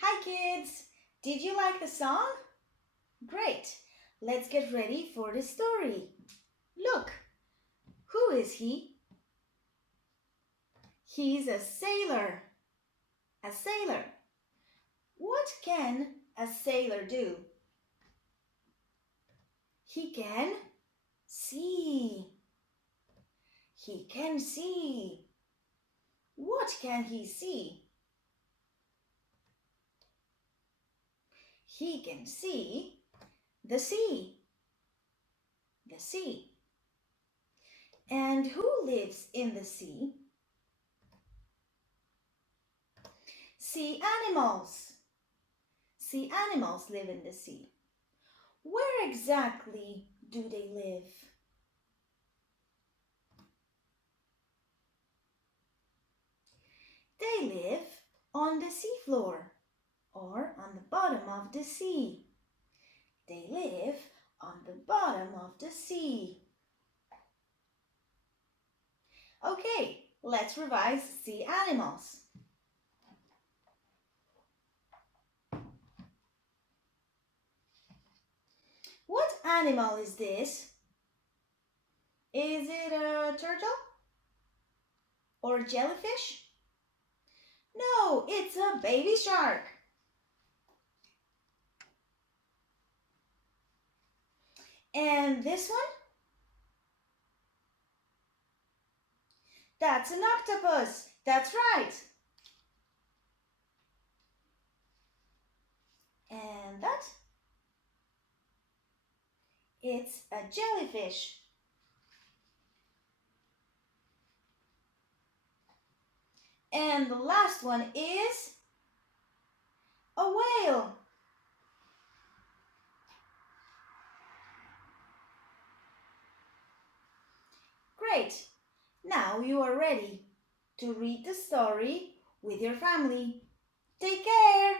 Hi kids! Did you like the song? Great! Let's get ready for the story. Look! Who is he? He's a sailor. A sailor. What can a sailor do? He can see. He can see. What can he see? He can see the sea. The sea. And who lives in the sea? Sea animals. Sea animals live in the sea. Where exactly do they live? They live on the seafloor or on the bottom of the sea. They live on the bottom of the sea. Okay, let's revise sea animals. What animal is this? Is it a turtle? Or a jellyfish? No, it's a baby shark. And this one? That's an octopus. That's right. And that? It's a jellyfish. And the last one is a whale. Great! Now you are ready to read the story with your family. Take care!